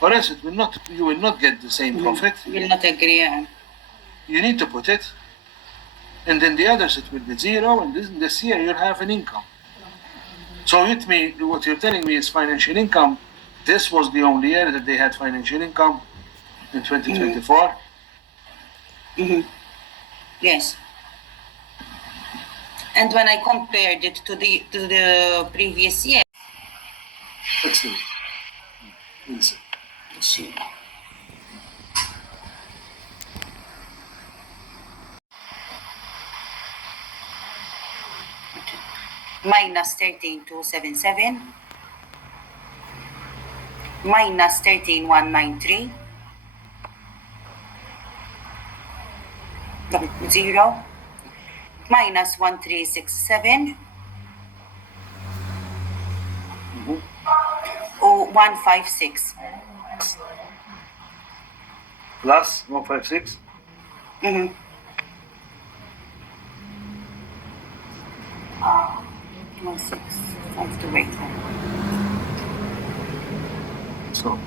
or else it will not. You will not get the same profit. You will not agree. You need to put it, and then the others it will be zero, and this year you'll have an income. So what you're telling me is financial income. This was the only year that they had financial income in 2024. Yes. And when I compared it to the previous year, Let's do it. Let's see. minus 13,277, minus 13,193, 0, minus 1,367, 156. Plus 156. Mm-hmm. One six. I have to wait. So.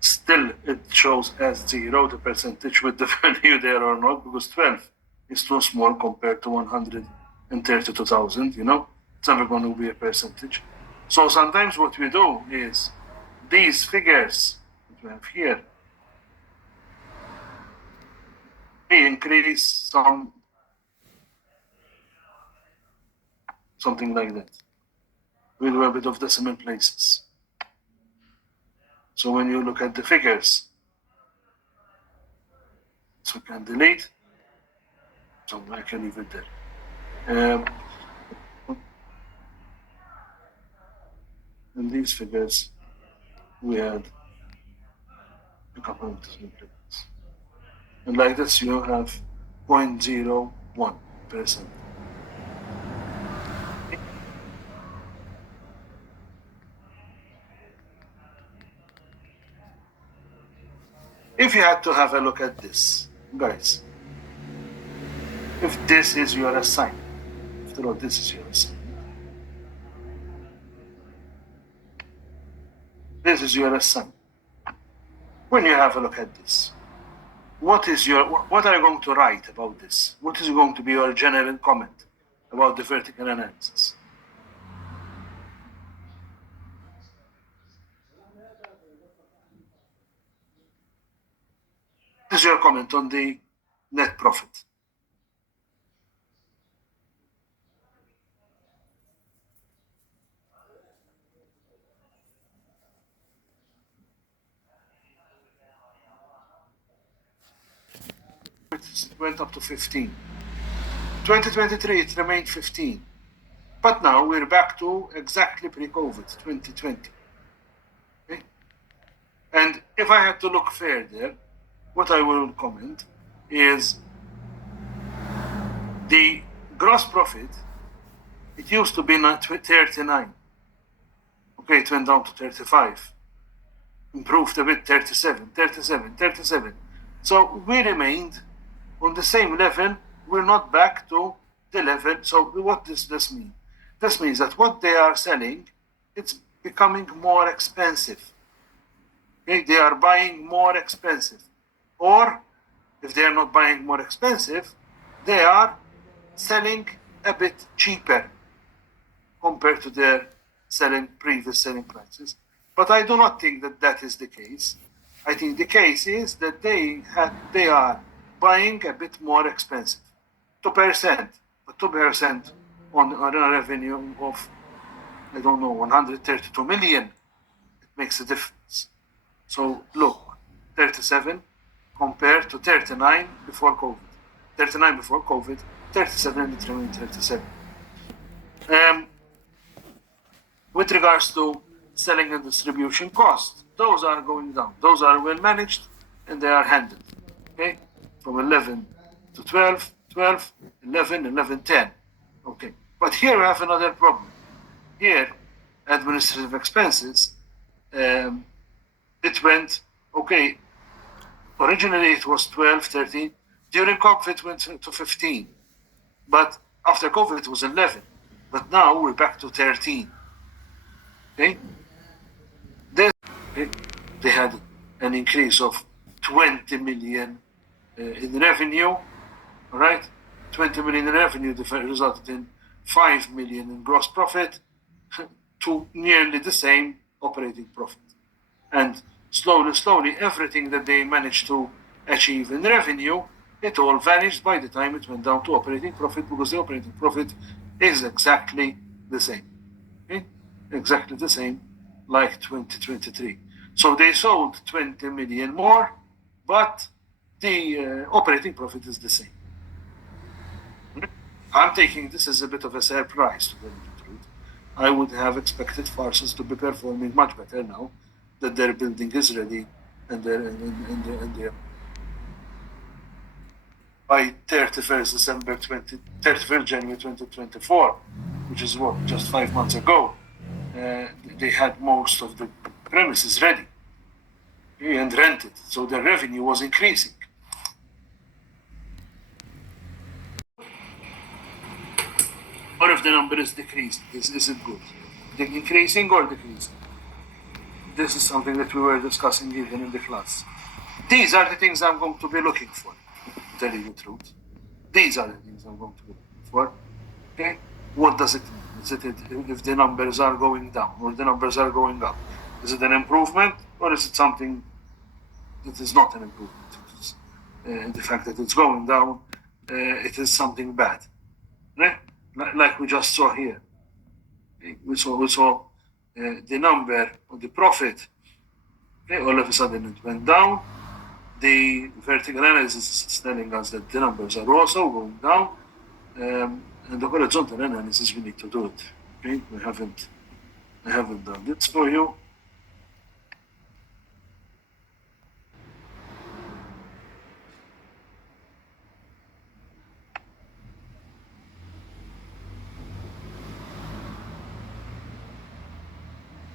Still, it shows as 0 the percentage with the value there or not, because 12 is too small compared to 132,000, it's never going to be a percentage. So sometimes what we do is these figures that we have here, we increase something like that with a bit of decimal places. So when you look at the figures, so we can delete, so I can leave it there. In these figures, we had a couple of decimal places. And like this, you have 0.01%. If you had to have a look at this, guys, if this is your assignment, after all, this is your assignment. This is your assignment. When you have a look at this, what are you going to write about this? What is going to be your general comment about the vertical analysis? What is your comment on the net profit? It went up to 15. 2023, it remained 15. But now we're back to exactly pre-COVID, 2020. Okay? And if I had to look further, what I will comment is The gross profit, it used to be 39. Okay, it went down to 35. Improved a bit, 37, 37, 37. So we remained on the same level. We're not back to the level. So what does this mean? This means that what they are selling, it's becoming more expensive. Okay, they are buying more expensive. Or if they are not buying more expensive, they are selling a bit cheaper compared to their previous selling prices. But I do not think that that is the case. I think the case is that they are buying a bit more expensive. 2%, but 2% on a revenue of, I don't know, 132 million, it makes a difference. So look, 37 compared to 39 before COVID. 39 before COVID, 37 it remained 37. With regards to selling and distribution costs, those are going down. Those are well managed and they are handled. Okay, from 11 to 12, 12, 11, 11, 10. Okay, but here we have another problem. Here, administrative expenses, it went, okay, originally it was 12, 13. During COVID, it went to 15. But after COVID, it was 11. But now we're back to 13. Okay? They had an increase of 20 million in revenue, all right? 20 million in revenue resulted in 5 million in gross profit to nearly the same operating profit. And slowly, everything that they managed to achieve in revenue, it all vanished by the time it went down to operating profit, because the operating profit is exactly the same. Okay? Exactly the same like 2023. So they sold 20 million more, but the operating profit is the same. I'm taking this as a bit of a surprise, to tell you the truth. I would have expected Farses to be performing much better now that their building is ready and they're by 31st January 2024, which is what, just 5 months ago. They had most of the premises ready and rented, so their revenue was increasing. Or if the number is decreasing, is it good? Increasing or decreasing? This is something that we were discussing even in the class. These are the things I'm going to be looking for, to tell you the truth. These are the things I'm going to be looking for. Okay? What does it mean? Is it if the numbers are going down or the numbers are going up? Is it an improvement or is it something that is not an improvement? The fact that it's going down, it is something bad. Right? Like we just saw here. We saw the number of the profit. Okay? All of a sudden it went down. The vertical analysis is telling us that the numbers are also going down. And the horizontal analysis, we need to do it. Okay? I haven't done this for you.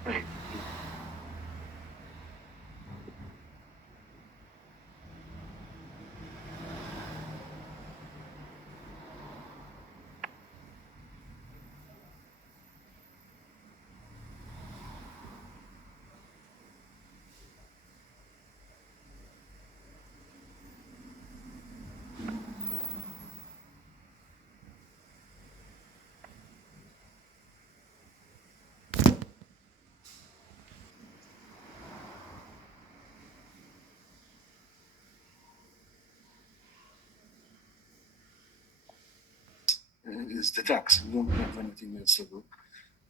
Right. Is the tax. We don't have anything else to do.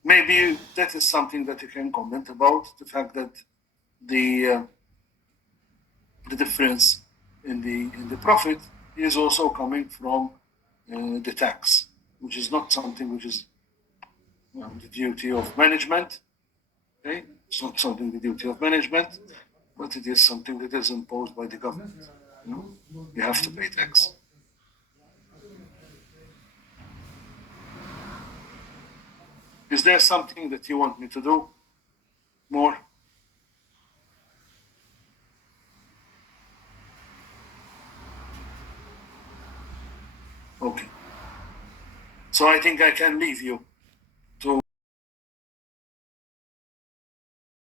Maybe that is something that you can comment about, the fact that the difference in the profit is also coming from the tax, which is not something which is the duty of management. Okay? It's not something the duty of management, but it is something that is imposed by the government. You have to pay tax. Is there something that you want me to do more? Okay. So I think I can leave you.